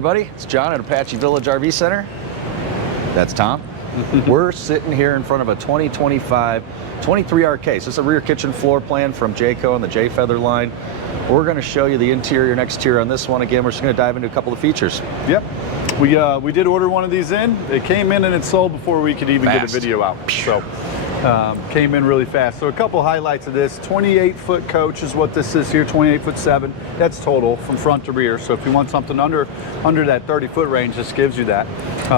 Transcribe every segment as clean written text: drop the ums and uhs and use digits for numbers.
everybody, it's John at Apache Village RV Center. That's Tom. We're sitting here in front of a 2025 23RK. So it's a rear kitchen floor plan from Jayco and the J Feather line. We're going to show you the interior and exterior on this one. Again, we're just going to dive into a couple of features. Yep. We did order one of these in. It came in and it sold before we could even get a video out. So came in really fast. So a couple highlights of this: 28-foot coach is what this is here. 28'7". That's total from front to rear. So if you want something under that 30-foot range, this gives you that.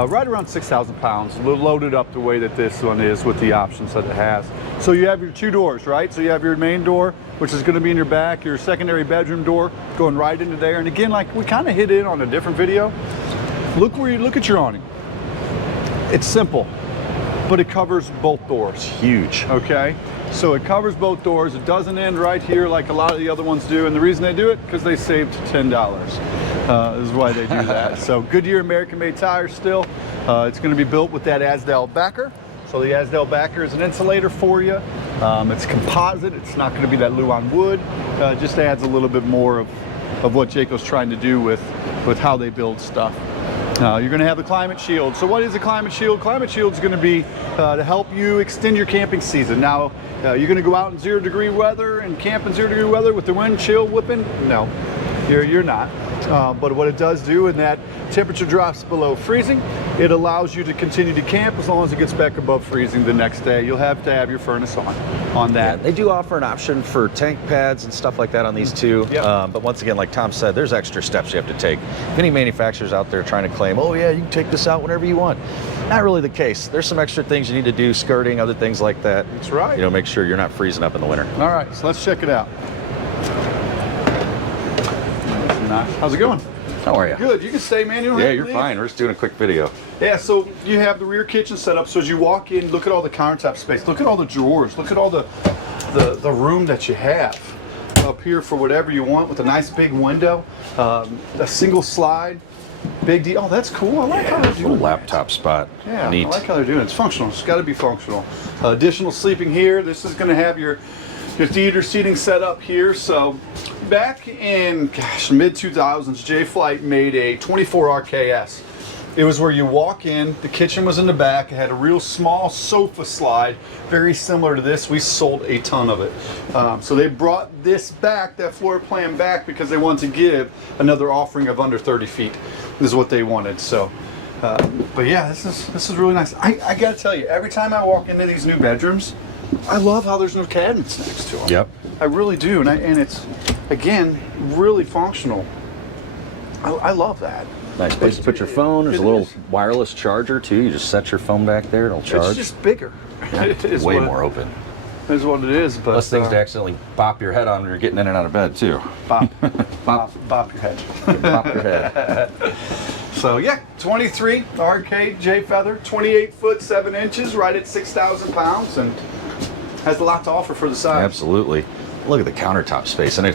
Right around 6,000 pounds. Loaded up the way that this one is with the options that it has. So you have your two doors, right? So you have your main door, which is going to be in your back. Your secondary bedroom door going right into there. And again, like we kind of hit in on a different video. Look at your awning. It's simple, but it covers both doors. Huge. Okay, so it covers both doors. It doesn't end right here like a lot of the other ones do, and the reason they do it because they saved $10 is why they do that. So Goodyear American-made tires still. It's going to be built with that Azdel backer. So the Azdel backer is an insulator for you. It's composite. It's not going to be that Luan wood. Just adds a little bit more of what Jayco's trying to do with how they build stuff. You're going to have the climate shield. So what is a climate shield? Climate shield is going to be to help you extend your camping season. Now, you're going to go out in 0-degree weather and camp in 0-degree weather with the wind chill whipping? No, you're not. But what it does do, when that temperature drops below freezing, it allows you to continue to camp as long as it gets back above freezing the next day. You'll have to have your furnace on that. Yeah, they do offer an option for tank pads and stuff like that on these too. Yep. But once again, like Tom said, there's extra steps you have to take. If any manufacturers out there trying to claim, oh yeah, you can take this out whenever you want. Not really the case. There's some extra things you need to do, skirting, other things like that. That's right. You know, make sure you're not freezing up in the winter. All right, so let's check it out. How's it going? How are you? Good. You can stay, man. Yeah, you're fine. We're just doing a quick video. Yeah, so you have the rear kitchen set up. So as you walk in, look at all the countertop space. Look at all the drawers. Look at all the room that you have up here for whatever you want, with a nice big window, a single slide, big D. Oh, that's cool. I like how they're doing Little laptop spot. Yeah, neat. I like how they're doing it. It's functional. It's got to be functional. Additional sleeping here. This is going to have your theater seating set up here. So back in, mid 2000s, J-Flight made a 24 RKS. It was where you walk in, the kitchen was in the back, it had a real small sofa slide, very similar to this. We sold a ton of it. So they brought this back, that floor plan back, because they wanted to give another offering of under 30 feet. This is what they wanted. So, but yeah, this is really nice. I gotta tell you, every time I walk into these new bedrooms, I love how there's no cabinets next to them. Yep. I really do, and it's, again, really functional. I love that. Nice place to put your phone. There's a little wireless charger too. You just set your phone back there, it'll charge. It's just bigger. It is way more open. Is what it is, but less things to accidentally bop your head on when you're getting in and out of bed too. Bop your head. Bop your head. So yeah, 23 RK J Feather, 28'7", right at 6,000 pounds, and has a lot to offer for the size. Absolutely. Look at the countertop space, and a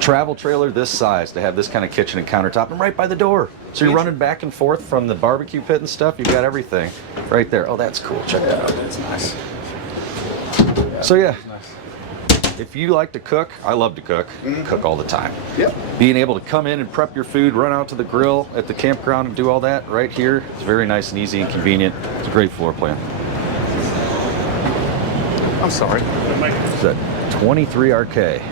travel trailer this size to have this kind of kitchen and countertop, and right by the door. So you're running back and forth from the barbecue pit and stuff. You've got everything right there. Oh, that's cool. Check that out. That's nice. So yeah, if you like to cook, I love to cook. Cook all the time. Yep. Being able to come in and prep your food, run out to the grill at the campground and do all that right here, it's very nice and easy and convenient. It's a great floor plan. I'm sorry. It's a 23RK.